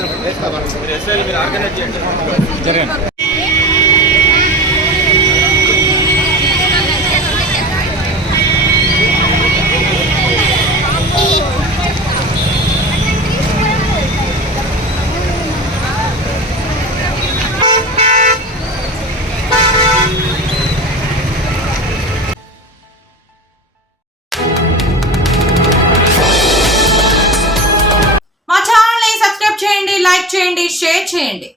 మా ఛానల్ని సబ్స్క్రైబ్ చేయండి. చేయండి షేర్ చేయండి.